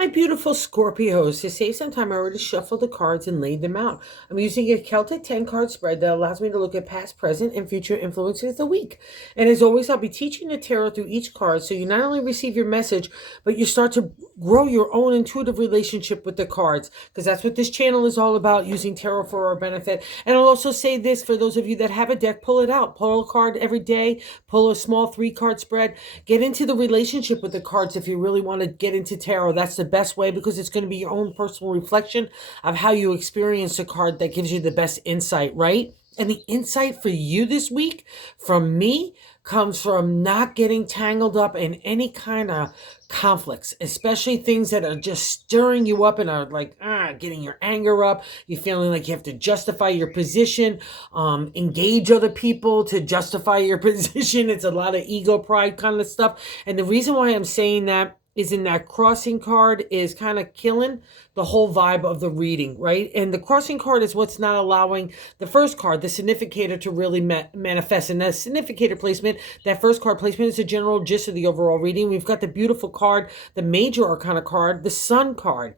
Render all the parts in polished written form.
My beautiful Scorpios, to save some time, I already shuffled the cards and laid them out. I'm using a Celtic 10 card spread that allows me to look at past, present, and future influences of the week. And as always, I'll be teaching the tarot through each card so you not only receive your message, but you start to grow your own intuitive relationship with the cards, because that's what this channel is all about, using tarot for our benefit. And I'll also say this for those of you that have a deck, pull it out. Pull a card every day, pull a small 3-card spread. Get into the relationship with the cards if you really want to get into tarot. That's the best way, because it's going to be your own personal reflection of how you experience a card that gives you the best insight, right? And the insight for you this week from me comes from not getting tangled up in any kind of conflicts, especially things that are just stirring you up and are like getting your anger up. You're feeling like you have to justify your position, engage other people to justify your position. It's a lot of ego, pride kind of stuff. And the reason why I'm saying that is in that crossing card is kind of killing the whole vibe of the reading, right? And the crossing card is what's not allowing the first card, the significator, to really manifest. And that significator placement, that first card placement, is a general gist of the overall reading. We've got the beautiful card, the major arcana card, the Sun card.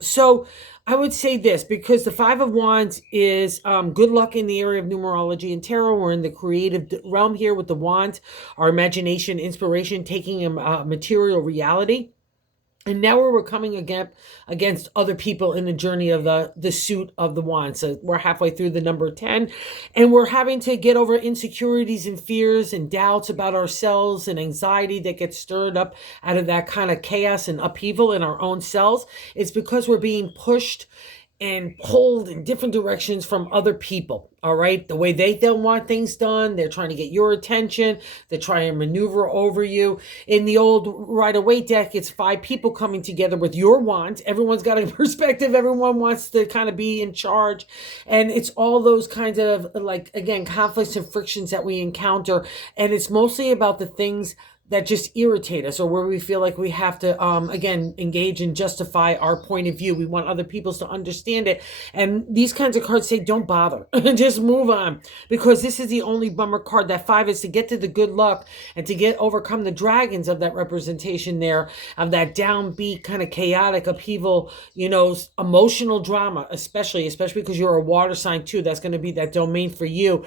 So I would say this, because the Five of Wands is good luck in the area of numerology and tarot. We're in the creative realm here with the wands, our imagination, inspiration, taking a material reality. And now we're coming against other people in the journey of the suit of the wand. So we're halfway through the number 10, and we're having to get over insecurities and fears and doubts about ourselves and anxiety that gets stirred up out of that kind of chaos and upheaval in our own selves. It's because we're being pushed and pulled in different directions from other people, all right? The way they don't want things done, they're trying to get your attention, they're trying to maneuver over you. In the old Rider-Waite deck, it's 5 people coming together with your wands. Everyone's got a perspective, everyone wants to kind of be in charge, and it's all those kinds of, like, again, conflicts and frictions that we encounter, and it's mostly about the things that just irritate us, or where we feel like we have to, again, engage and justify our point of view. We want other people to understand it. And these kinds of cards say, don't bother, just move on, because this is the only bummer card. That 5 is to get to the good luck and to overcome the dragons of that representation there, of that downbeat kind of chaotic upheaval, emotional drama, especially because you're a water sign too. That's going to be that domain for you.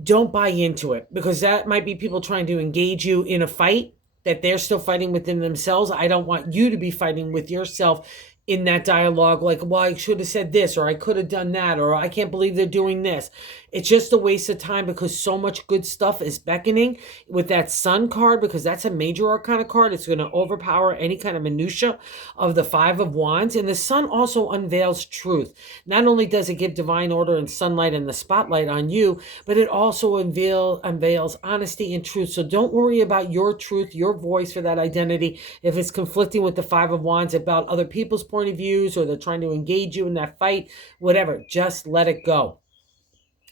Don't buy into it, because that might be people trying to engage you in a fight that they're still fighting within themselves. I don't want you to be fighting with yourself in that dialogue, like, well, I should have said this, or I could have done that, or I can't believe they're doing this. It's just a waste of time, because so much good stuff is beckoning with that Sun card, because that's a major arcana card. It's going to overpower any kind of minutia of the 5 of Wands. And the Sun also unveils truth. Not only does it give divine order and sunlight and the spotlight on you, but it also unveils honesty and truth. So don't worry about your truth, your voice for that identity. If it's conflicting with the 5 of Wands about other people's point of views, or they're trying to engage you in that fight, whatever, just let it go.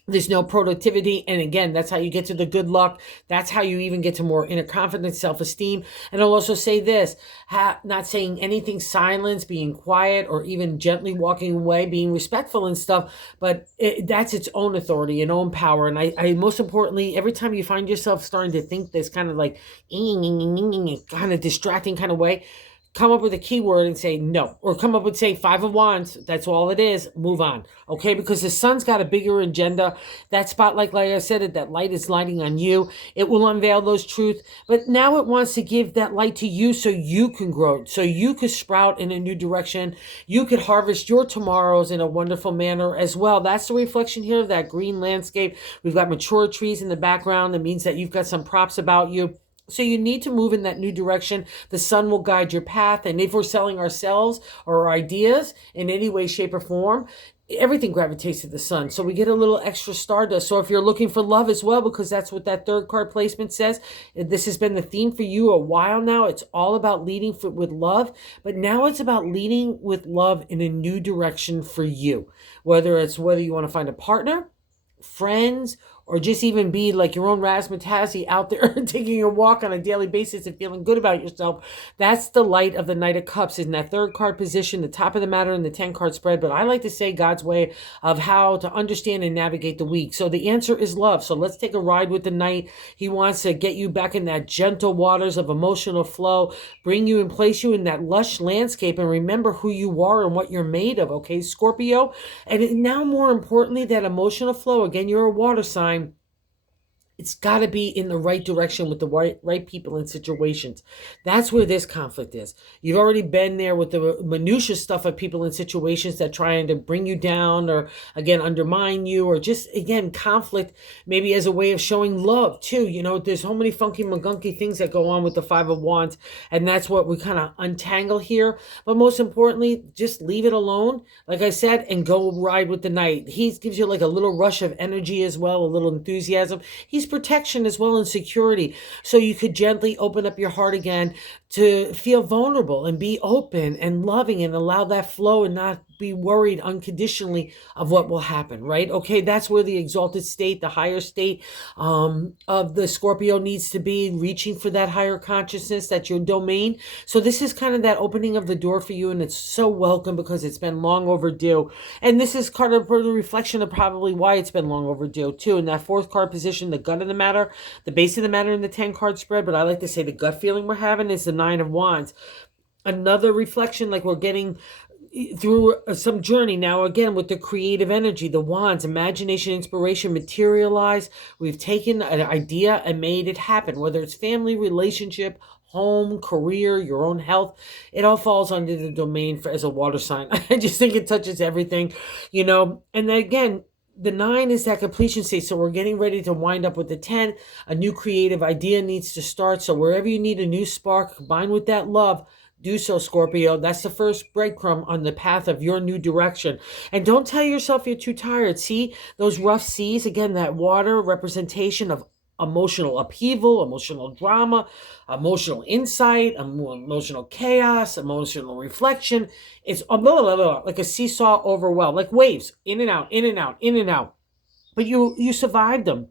There's no productivity. And again, that's how you get to the good luck. That's how you even get to more inner confidence, self-esteem. And I'll also say this, not saying anything, silence, being quiet, or even gently walking away, being respectful and stuff, but that's its own authority and own power. And I most importantly, every time you find yourself starting to think this kind of like kind of distracting kind of way, come up with a keyword and say no, or come up with, say, 5 of Wands. That's all it is. Move on. Okay. Because the Sun's got a bigger agenda. That spotlight, like I said, that light is lighting on you. It will unveil those truths, but now it wants to give that light to you so you can grow, so you could sprout in a new direction. You could harvest your tomorrows in a wonderful manner as well. That's the reflection here of that green landscape. We've got mature trees in the background. That means that you've got some props about you. So you need to move in that new direction. The Sun will guide your path. And if we're selling ourselves or our ideas in any way, shape, or form, everything gravitates to the Sun. So we get a little extra stardust. So if you're looking for love as well, because that's what that 3rd card placement says, this has been the theme for you a while now. It's all about leading with love, but now it's about leading with love in a new direction for you. Whether you want to find a partner, friends, or just even be like your own razzmatazzy out there taking a walk on a daily basis and feeling good about yourself. That's the light of the Knight of Cups in that third card position, the top of the matter in the 10 card spread. But I like to say God's way of how to understand and navigate the week. So the answer is love. So let's take a ride with the Knight. He wants to get you back in that gentle waters of emotional flow, bring you and place you in that lush landscape, and remember who you are and what you're made of, okay, Scorpio? And now, more importantly, that emotional flow, again, you're a water sign. It's got to be in the right direction with the right people and situations. That's where this conflict is. You've already been there with the minutiae stuff of people and situations that trying to bring you down or, again, undermine you, or just, again, conflict maybe as a way of showing love too. You know, there's so many funky magunky things that go on with the Five of Wands, and that's what we kind of untangle here. But most importantly, just leave it alone, like I said, and go ride with the Knight. He gives you like a little rush of energy as well, a little enthusiasm. He's protection as well and security. So you could gently open up your heart again to feel vulnerable and be open and loving and allow that flow and not be worried unconditionally of what will happen, right? Okay, that's where the exalted state, the higher state of the Scorpio needs to be, reaching for that higher consciousness, that's your domain. So this is kind of that opening of the door for you, and it's so welcome because it's been long overdue. And this is kind of a reflection of probably why it's been long overdue too. In that fourth card position, the gut of the matter, the base of the matter in the 10 card spread, but I like to say the gut feeling we're having is the Nine of Wands. Another reflection, like we're getting through some journey now, again, with the creative energy, the wands, imagination, inspiration, materialize. We've taken an idea and made it happen, whether it's family, relationship, home, career, your own health. It all falls under the domain as a water sign. I just think it touches everything, you know. And then again, the 9 is that completion state. So we're getting ready to wind up with the 10. A new creative idea needs to start. So wherever you need a new spark, combined with that love, do so, Scorpio. That's the first breadcrumb on the path of your new direction. And don't tell yourself you're too tired. See those rough seas? Again, that water representation of emotional upheaval, emotional drama, emotional insight, emotional chaos, emotional reflection. It's like a seesaw overwhelm, like waves, in and out, in and out, in and out. But you survived them.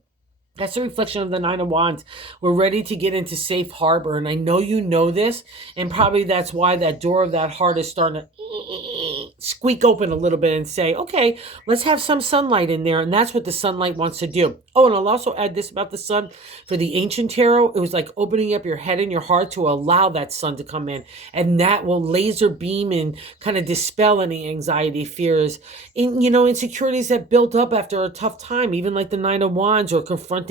That's a reflection of the Nine of Wands. We're ready to get into safe harbor. And I know you know this. And probably that's why that door of that heart is starting to squeak open a little bit and say, okay, let's have some sunlight in there. And that's what the sunlight wants to do. Oh, and I'll also add this about the sun. For the ancient tarot, it was like opening up your head and your heart to allow that sun to come in. And that will laser beam and kind of dispel any anxiety, fears, insecurities that built up after a tough time, even like the Nine of Wands, or confronting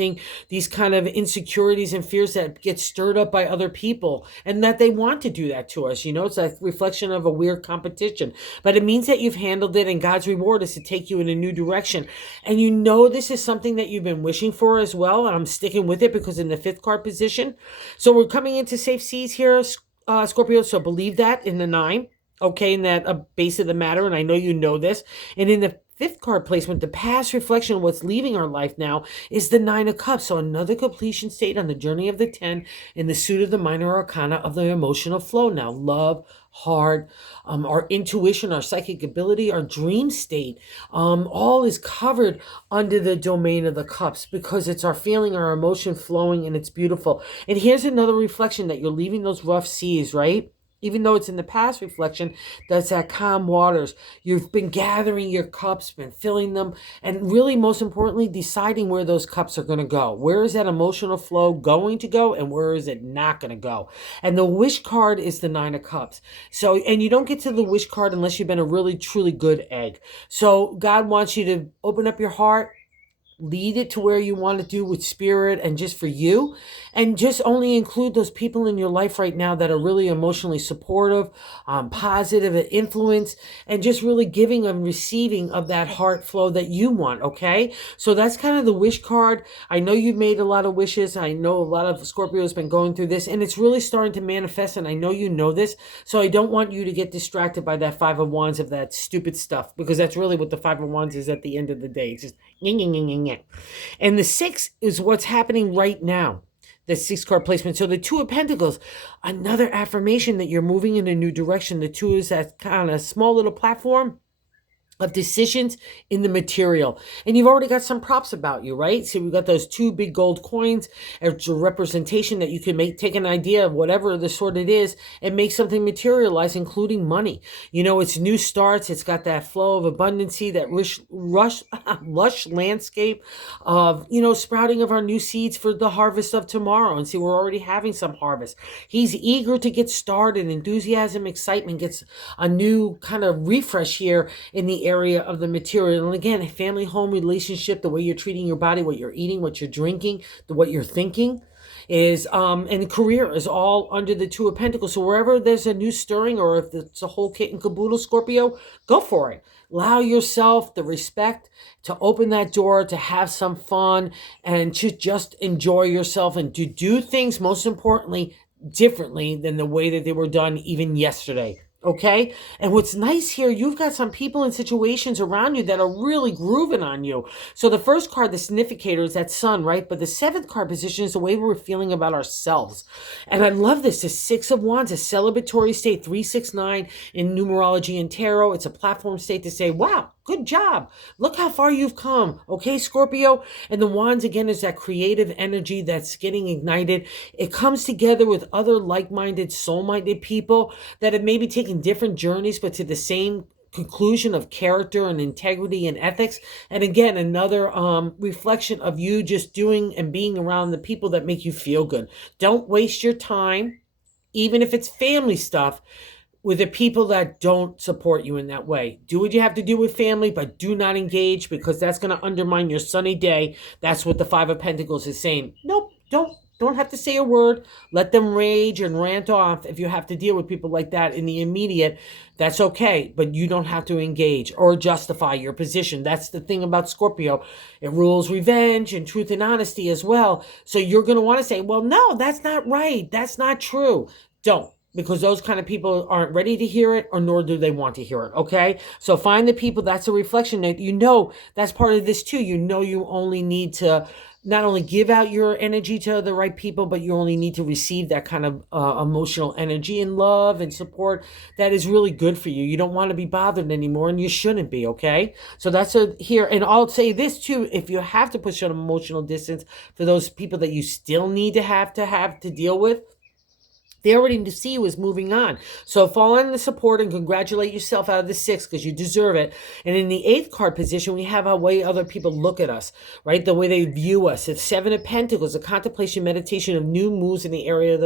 these kind of insecurities and fears that get stirred up by other people, and that they want to do that to us. It's a reflection of a weird competition, but it means that you've handled it, and God's reward is to take you in a new direction. And this is something that you've been wishing for as well, and I'm sticking with it because in the 5th card position. So we're coming into safe seas here, Scorpio, so believe that in the 9, okay, in that base of the matter, and I know you know this. And in the 5th card placement, the past reflection of what's leaving our life now is the 9 of Cups. So another completion state on the journey of the 10 in the suit of the minor arcana of the emotional flow now. Love, heart, our intuition, our psychic ability, our dream state, all is covered under the domain of the cups because it's our feeling, our emotion flowing, and it's beautiful. And here's another reflection that you're leaving those rough seas, right? Even though it's in the past reflection, that's that calm waters. You've been gathering your cups, been filling them, and really, most importantly, deciding where those cups are going to go. Where is that emotional flow going to go, and where is it not going to go? And the wish card is the 9 of Cups. So, and you don't get to the wish card unless you've been a really, truly good egg. So God wants you to open up your heart, lead it to where you want to do with spirit and just for you, and just only include those people in your life right now that are really emotionally supportive, positive influence, and just really giving and receiving of that heart flow that you want. Okay, so that's kind of the wish card. I know you've made a lot of wishes. I know a lot of Scorpio has been going through this, and it's really starting to manifest, and I know you know this, so I don't want you to get distracted by that 5 of Wands of that stupid stuff, because that's really what the 5 of Wands is at the end of the day. It's just and the 6 is what's happening right now, the 6 card placement. So the 2 of Pentacles, another affirmation that you're moving in a new direction. The 2 is that kind of small little platform of decisions in the material. And you've already got some props about you, right? So we've got those two big gold coins. It's a representation that you can take an idea of whatever the sort it is and make something materialize, including money. It's new starts. It's got that flow of abundancy, that lush landscape of, sprouting of our new seeds for the harvest of tomorrow. And see, we're already having some harvest. He's eager to get started. Enthusiasm, excitement gets a new kind of refresh here in the area of the material. And again, a family, home, relationship, the way you're treating your body, what you're eating, what you're drinking, what you're thinking is and career is all under the Two of Pentacles. So wherever there's a new stirring, or if it's a whole kit and caboodle, Scorpio, go for it. Allow yourself the respect to open that door, to have some fun, and to just enjoy yourself, and to do things, most importantly, differently than the way that they were done even yesterday. Okay? And what's nice here, you've got some people and situations around you that are really grooving on you. So the first card, the significator, is that sun, right? But the seventh card position is the way we're feeling about ourselves. And I love this. The Six of Wands, a celebratory state, 369 in numerology and tarot. It's a platform state to say, wow, good job. Look how far you've come. Okay, Scorpio? And the Wands, again, is that creative energy that's getting ignited. It comes together with other like-minded, soul-minded people that have maybe taken different journeys, but to the same conclusion of character and integrity and ethics. And again, another reflection of you just doing and being around the people that make you feel good. Don't waste your time, even if it's family stuff, with the people that don't support you in that way. Do what you have to do with family, but do not engage, because that's going to undermine your sunny day. That's what the Five of Pentacles is saying. Nope, don't have to say a word. Let them rage and rant off. If you have to deal with people like that in the immediate, that's okay, but you don't have to engage or justify your position. That's the thing about Scorpio. It rules revenge and truth and honesty as well. So you're going to want to say, well, no, that's not right. That's not true. Don't. Because those kind of people aren't ready to hear it, or nor do they want to hear it, okay? So find the people, that's a reflection that that's part of this too. You only need to not only give out your energy to the right people, but you only need to receive that kind of emotional energy and love and support that is really good for you. You don't want to be bothered anymore, and you shouldn't be, okay? So that's here. And I'll say this too, if you have to push an emotional distance for those people that you still need to have to deal with, they already see you as moving on. So fall on the support and congratulate yourself out of the six, because you deserve it. And in the eighth card position, we have a way other people look at us, right? The way they view us. It's Seven of Pentacles, a contemplation, meditation of new moves in the area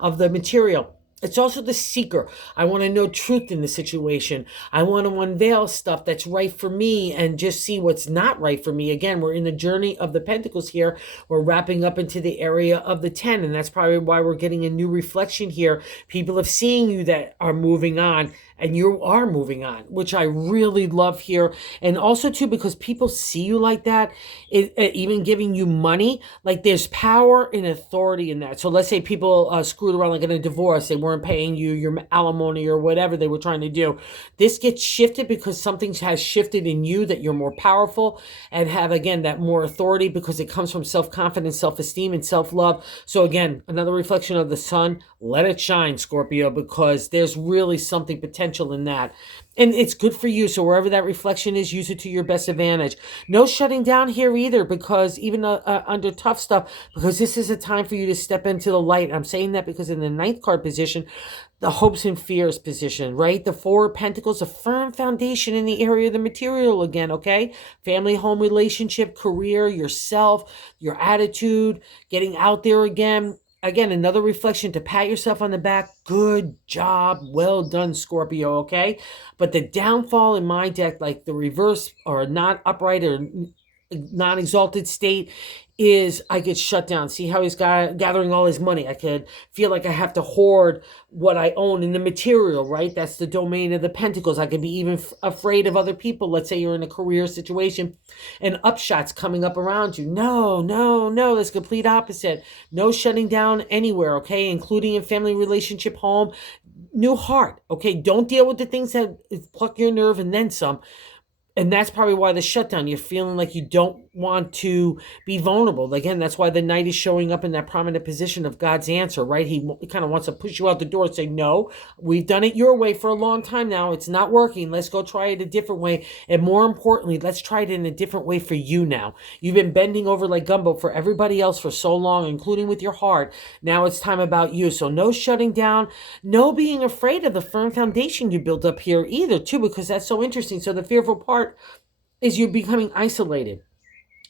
of the material. It's also the seeker. I want to know truth in the situation. I want to unveil stuff that's right for me and just see what's not right for me. Again, we're in the journey of the Pentacles here. We're wrapping up into the area of the 10, and that's probably why we're getting a new reflection here. People have seen you that are moving on, and you are moving on, which I really love here. And also too, because people see you like that, even giving you money, like there's power and authority in that. So let's say people screwed around, like in a divorce, they weren't paying you your alimony or whatever they were trying to do. This gets shifted because something has shifted in you, that you're more powerful and have, again, that more authority, because it comes from self-confidence, self-esteem, and self-love. So again, another reflection of the sun. Let it shine, Scorpio, because there's really something potential in that. And it's good for you. So wherever that reflection is, use it to your best advantage. No shutting down here either, because even under tough stuff, because this is a time for you to step into the light. I'm saying that because in the ninth card position, the hopes and fears position, right? The Four of Pentacles, a firm foundation in the area of the material again, okay? Family, home, relationship, career, yourself, your attitude, getting out there again. Again, another reflection to pat yourself on the back. Good job. Well done, Scorpio, okay? But the downfall in my deck, like the reverse or not upright or non-exalted state, is I get shut down. See how he's gathering all his money. I could feel like I have to hoard what I own in the material, right? That's the domain of the Pentacles. I could be even afraid of other people. Let's say you're in a career situation and upshots coming up around you. No, that's complete opposite. No shutting down anywhere, okay? Including in family, relationship, home, new heart, okay? Don't deal with the things that pluck your nerve and then some. And that's probably why the shutdown, you're feeling like you don't want to be vulnerable. Again, that's why the knight is showing up in that prominent position of God's answer, right? He kind of wants to push you out the door and say, no, we've done it your way for a long time now. It's not working. Let's go try it a different way. And more importantly, let's try it in a different way for you now. You've been bending over like gumbo for everybody else for so long, including with your heart. Now it's time about you. So no shutting down, no being afraid of the firm foundation you built up here either, too, because that's so interesting. So the fearful part is you're becoming isolated,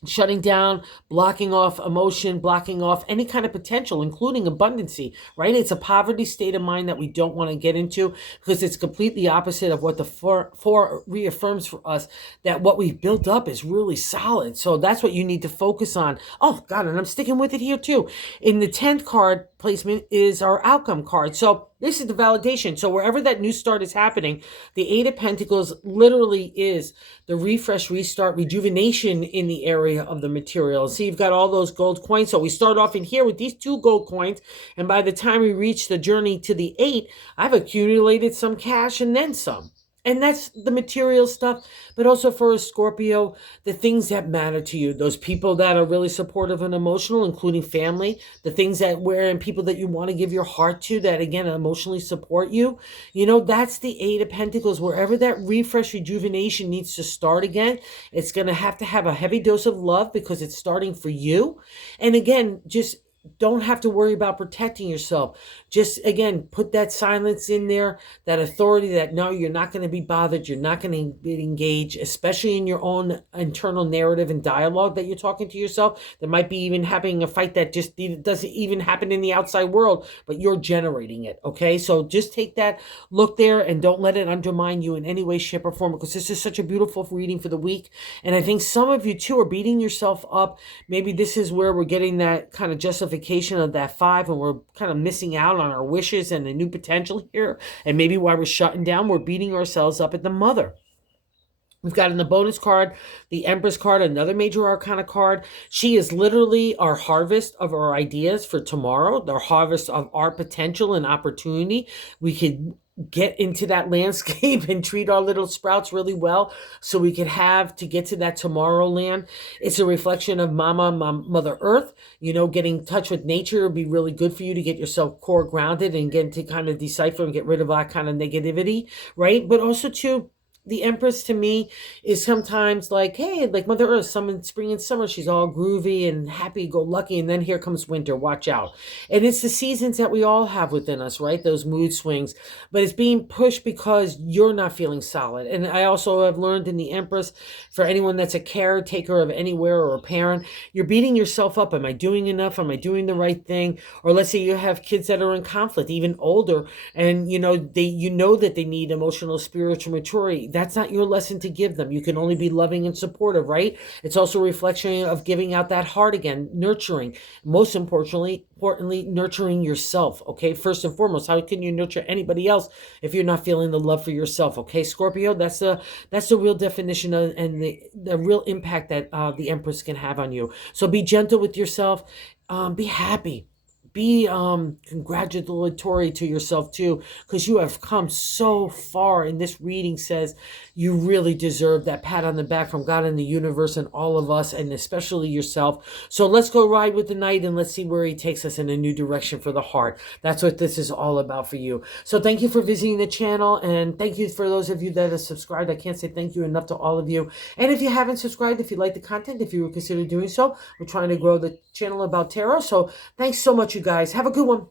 shutting down, blocking off emotion, blocking off any kind of potential, including abundancy, right? It's a poverty state of mind that we don't want to get into because it's completely opposite of what the four reaffirms for us, that what we've built up is really solid. So that's what you need to focus on. Oh, God, and I'm sticking with it here too. In the 10th card placement is our outcome card. So this is the validation. So wherever that new start is happening, the Eight of Pentacles literally is the refresh, restart, rejuvenation in the area of the material. See, you've got all those gold coins. So we start off in here with these 2 gold coins. And by the time we reach the journey to the 8, I've accumulated some cash and then some. And that's the material stuff, but also for a Scorpio, the things that matter to you, those people that are really supportive and emotional, including family, the things that and people that you want to give your heart to that, again, emotionally support you. You know, that's the Eight of Pentacles. Wherever that refresh, rejuvenation needs to start again, it's going to have a heavy dose of love because it's starting for you. And again, just don't have to worry about protecting yourself. Just, again, put that silence in there, that authority that no, you're not going to be bothered. You're not going to be engaged, especially in your own internal narrative and dialogue that you're talking to yourself. There might be even having a fight that just doesn't even happen in the outside world, but you're generating it, okay? So just take that look there and don't let it undermine you in any way, shape, or form, because this is such a beautiful reading for the week. And I think some of you, too, are beating yourself up. Maybe this is where we're getting that kind of justification of that 5, and we're kind of missing out on our wishes and the new potential here. And maybe while we're shutting down, we're beating ourselves up at the mother. We've got in the bonus card, the Empress card, another major arcana card. She is literally our harvest of our ideas for tomorrow, the harvest of our potential and opportunity. We could get into that landscape and treat our little sprouts really well so we could have to get to that tomorrow land. It's a reflection of Mother Earth. You know, getting in touch with nature would be really good for you to get yourself core grounded and get to kind of decipher and get rid of that kind of negativity, right? But also, too, the Empress to me is sometimes like, hey, like Mother Earth, spring and summer, she's all groovy and happy-go-lucky, and then here comes winter, watch out. And it's the seasons that we all have within us, right? Those mood swings. But it's being pushed because you're not feeling solid. And I also have learned in the Empress, for anyone that's a caretaker of anywhere or a parent, you're beating yourself up. Am I doing enough? Am I doing the right thing? Or let's say you have kids that are in conflict, even older, and you know that they need emotional, spiritual maturity. That's not your lesson to give them. You can only be loving and supportive, right? It's also a reflection of giving out that heart again, nurturing. Most importantly, nurturing yourself, okay? First and foremost, how can you nurture anybody else if you're not feeling the love for yourself, okay? Scorpio, that's the real definition of, and the real impact that the Empress can have on you. So be gentle with yourself. Be happy. Be congratulatory to yourself too, because you have come so far. And this reading says you really deserve that pat on the back from God and the universe and all of us, and especially yourself. So let's go ride with the knight and let's see where he takes us in a new direction for the heart. That's what this is all about for you. So thank you for visiting the channel, and thank you for those of you that have subscribed. I can't say thank you enough to all of you. And if you haven't subscribed, if you like the content, if you would consider doing so, we're trying to grow the channel about tarot. So thanks so much, you guys. Have a good one.